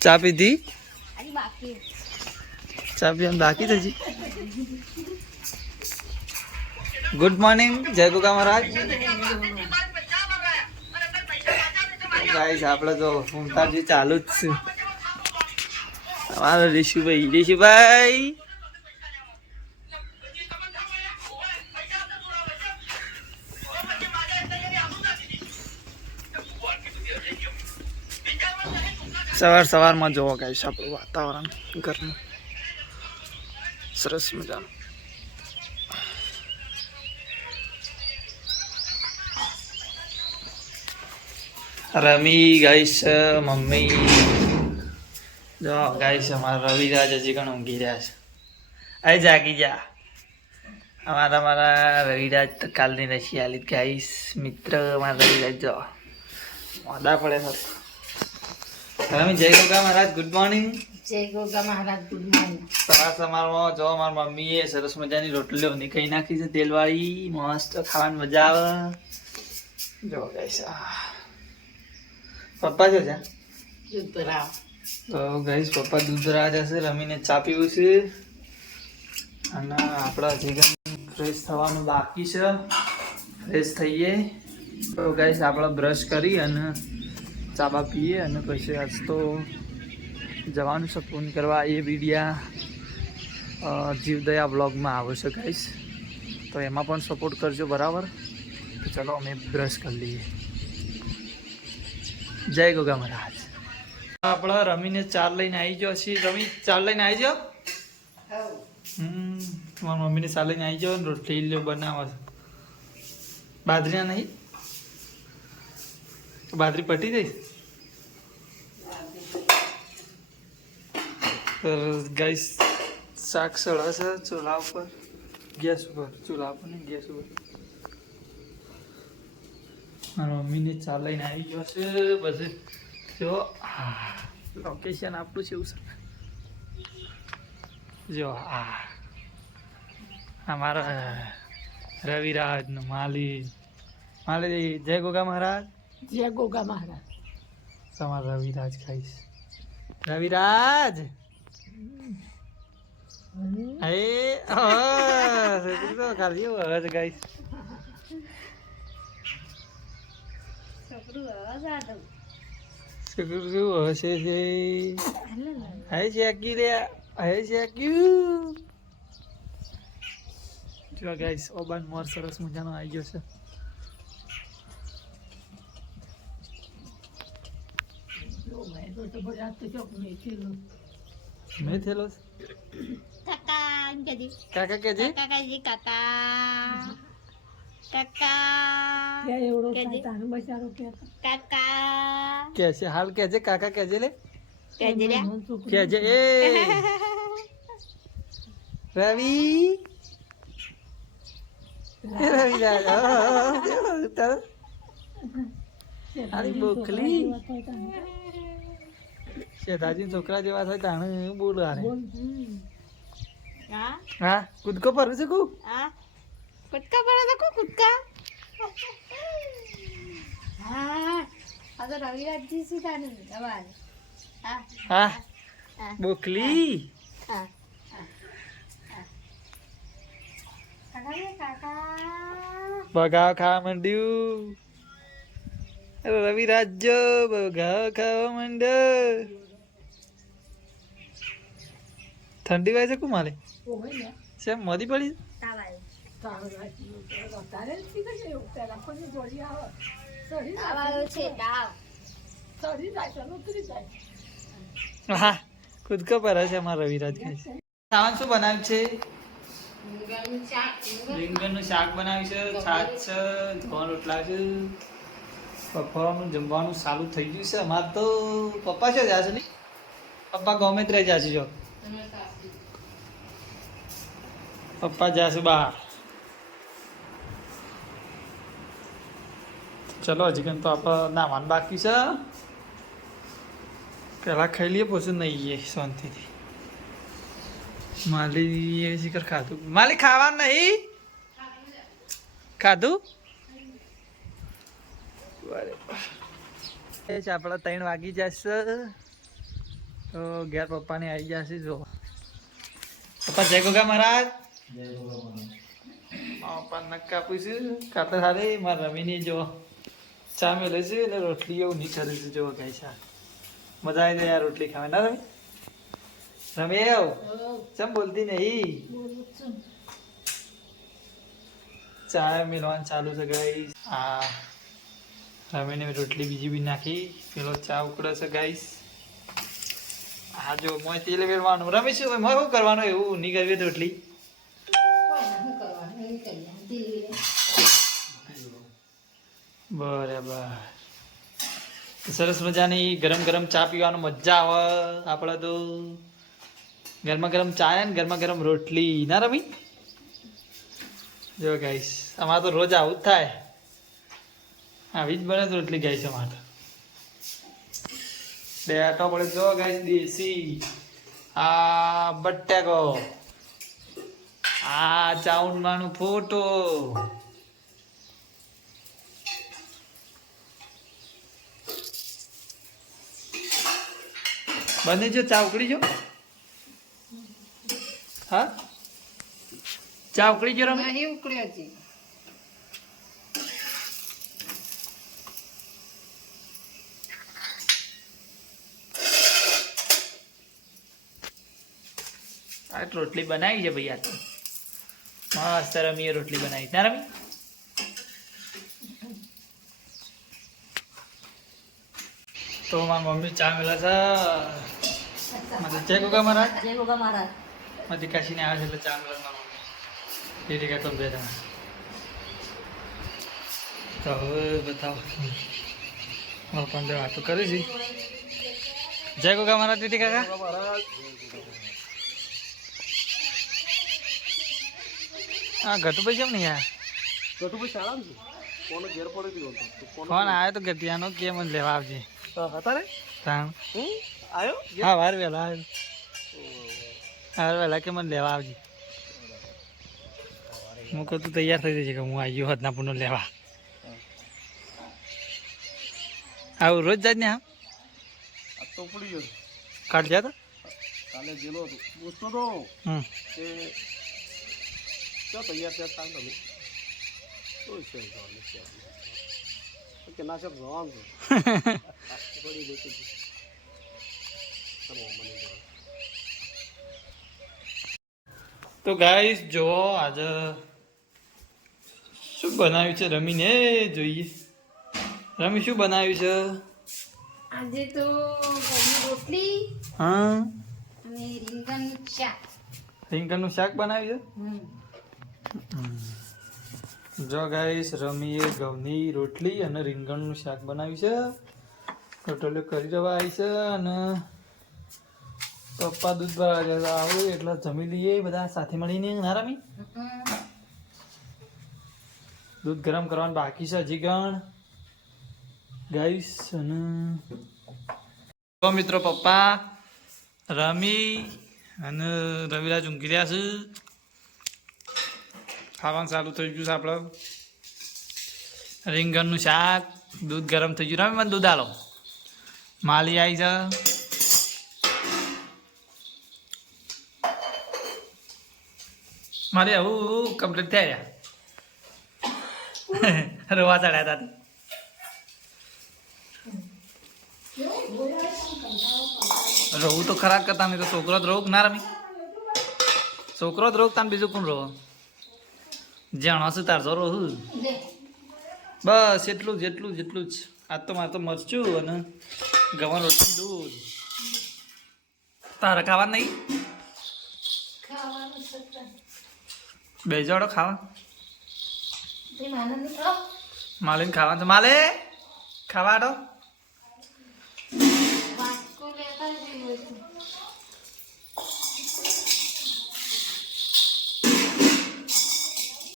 ચા પીધી ચા પીવાનું બાકી હજી ગુડ મોર્નિંગ જય ગોગા મહારાજ ગાઈસ આપણે તો ફૂમતાજી ચાલુ જ છે અમારો રિશુભાઈ રિશુભાઈ સવાર સવારમાં જોવો ગાઈશ આપણું વાતાવરણ, ઘરનું. સરસ મજાનું. રમી ગાઈશ, મમ્મી. જો, ગાઈશ, અમારા રવિરાજ હજી ઘણું ઊંઘી રહ્યા છે. અરે જાગી જા. અમારા મારા રવિરાજ કાલની રસી આલી ગાઈશ. મિત્ર અમારા રવિરાજ જો. મોડા પડે છે રમી જય ગોગા મહારાજ ગુડ મોર્નિંગ જય ગોગા મહારાજ ગુડ મોર્નિંગ સવાર સવારમાં જો મારી મમ્મીએ સરસ મજાની રોટલીઓ નીકળી નાખી છે તેલવાળી મસ્ત ખાવાની મજા આવે. જો ગાઈસ પપ્પા છે દૂધ ભરાવ તો ગાઈસ પપ્પા દૂધ રાહ જશે રમીને ચા પીવું છે. અને આપણા જીગન ફ્રેશ થવાનું બાકી છે. ફ્રેશ થઈએ. તો ગાઈસ આપણે બ્રશ કરી અને ચા બા પીએ અને પછી આજ તો જવાનું છે ફોન કરવા. એ વિડીયા જીવદયા બ્લોગમાં આવશે ગાઈશ તો એમાં પણ સપોર્ટ કરજો બરાબર. તો ચલો અમે બ્રશ કરી લઈએ. જય ગોગા મહારાજ. આપણા રમીને ચાર લઈને આવી ગયો છીએ. રમી, ચાર લઈને આવી જાઓ હમ, તમારી મમ્મીને ચાર લઈને આવી જાઓ રોટલી લો બનાવો. બાજરીના નહીં? બાજરી પટી જઈ ગાઈસ શાક સળા છે ચૂલા ઉપર. ગેસ ઉપર ચૂલા ઉપર નહીં ગેસ ઉપર. મારા મમ્મીને ચા લઈને આવી ગયો છે બસ જો લોકેશન આપણું છે એવું છે. જો આ અમારા રવિરાજનું માલી. માલી જય ગોગા મહારાજ. જય ગોગા મહારાજ. તમારા રવિરાજ ખાઈશ. રવિરાજ એ તો ખાલી એવું હવે છે ગાઈશ છોકરું શું હશે છે હે શેકી લે હે શેક્યું જો ગાઈસ ઓબાન મોર સરસ મજાનો આવી ગયો છે મેં થયેલો છે કાકા એમ કહેજે કાકા કેજે કાકા કહેજે કાકા કાકા કહેજે કાકા કે છે હાલ કેજે કાકા કેજે લે કહેજે રે કેજે એ રવિ એ રવિ રાજ તાર અરે બોકલી શેઠાજી છોકરા જેવા થાય તાણે બોલ હારે હા? હા? કૂદકો પર છે કુ? હા. કુટકા પડે તો કો કુટકા હા. આ તો રવિરાજજી શું તાનું તમારે હા. હા? હા. બોકલી હા. કાકા રે કાકા. બગાવ ખાવા માંડ્યું. અરે રવિ રાજ્ય બગાવ ખાવા માંડ્યો. ઠંડી વાય છે કુ માલે છે મોદી પડી? હા ખુદ ખબર છે અમારા રવિરાજ કહે છે. શું બનાવ્યું છે? રીંગણનું શાક બનાવ્યું છે છાશ છે ધોવાનું રોટલા છે. બપોરનું જમવાનું ચાલુ થઈ ગયું છે. અમારે તો પપ્પા છે જાશે નહીં પપ્પા ગમે જ રહી જશે જો. પપ્પા જાશું બહાર. ચલો, હજી કેમ તો આપણે નાવાનું બાકી છે. પેલા ખાઈ લઈએ, પછી નહીં શાંતિથી. માલી શિખર ખાધું? માલી ખાવાનું નહીં? ખાધું? બરાબર. આપણા ત્રણ વાગી જશે. તો ઘેર પપ્પાને આવી ગયા છે જો. પપ્પા જય ગોગા મહારાજ. પપ્પા નખ કાપીશું કાપતા સારી મારા રમીની જો ચા મેલે છે એટલે રોટલી એવું નહીં કરે છે જો છે. મજા આવી જાય રોટલી ખાવે ના રમી? રમી આવ ચમ બોલતી નહીં? ચા મેળવાનું ચાલુ છે ગાઈસ. આ રમીને રોટલી બીજી બી નાખી. પેલો ચા ઉકળે છે ગાઈસ. હા જો મોય તેલ વેલવાનું રમીશ મોય શું કરવાનું? એવું નહીં કરવી રોટલી બરાબર. સરસ મજાની ગરમ ગરમ ચા પીવાનું મજા આવે આપણે તો. ગરમા ગરમ ચા ને ગરમા ગરમ રોટલી. ના રમી? જો ગાઈશ અમારે તો રોજ આવું જ થાય. આવી જ બને તો રોટલી ગાઈશ અમારે તો. બે આટો પડે જો ગાઈસ દેશી. આ બટાકો. આ ચાઉંડમાંનો ફોટો. બને જો ચા ઉકળી જો. હા? ચા ઉકળી જો રમે. ઉકળી ઉકળ્યો આ રોટલી બનાવી છે ભાઈ આ તો. મસ્ત રમીએ રોટલી બનાવી. ના રમી? તો મારી મમ્મી ચા મેલા છે. મતલબ જય ગોગા મહારાજ. જય ગોગા મહારાજ. મારી કાશીને આવે છે એટલે ચા મેલા મારી મમ્મી. એ રીતે તો બે જણા. તો હવે બતાવો. હું પણ વાતો કરી છે. જય ગોગા મહારાજ દીદી કાકા. હા ઘટુભાઈ કેમ નહીં આયા? ફોન આવ્યો તો ગટિયાનો કે મને લેવા આવજે. તાણ. હા? વાર વહેલા આવ્યો વાર વહેલા કે મને લેવા આવજે. હું કહું તું તૈયાર થઈ જશે કે હું આવ્યો હોત ના પૂનો લેવા. આવું રોજ જાય ને હા તો ગયો કાઢ જા તો કાલે ગયેલો હતો. પૂછતો તો હમ. કે ક્યાં તૈયાર થયા થાય તમે શું છે જવાનું છે તો જવાનું છે દેખી ગાઈસ જો આજે શું બનાવ્યું છે? રમીને જોઈએ. રમી શું બનાવ્યું છે? આજે તો રોટલી હા. અને રીંગણ શાક. રીંગણનું શાક બનાવ્યું છે? જો ગાઈસ રમીએ ઘઉંની રોટલી અને રીંગણનું શાક બનાવ્યું છે. રોટલીઓ કરી રવા આવી છે અને પપ્પા દૂધ ભરવા ગયા આવું એટલે જમી લઈએ બધા સાથે મળીને. ના રમી? દૂધ ગરમ કરવાનું બાકી છે હજી ગણ. ગાઈસ અને મિત્રો પપ્પા, રમી અને રવિરાજ ઊંઘી રહ્યા છે. ખાવાનું ચાલુ થઈ ગયું છે આપણે રીંગણનું શાક દૂધ ગરમ થઈ ગયું રમી મને દૂધ આલો માલી આવી છે મારે આવું કમ્પ્લીટ થયા રવા ચડ્યા હતા રહું તો ખરાબ કરતા નહીં તો છોકરો જ રોગ ના રમી છોકરો જ રોગ તાન બીજું કોણ રહો જ્યાં હશે તાર જો રહું બસ એટલું જ એટલું જ એટલું જ. આજ તો મારે તો મરચું અને ગવાનું રોટલી દૂધ. તારે ખાવા નહીં. બે જોડો ખાવા. માલિન ખાવાનું માલે ખાવા દો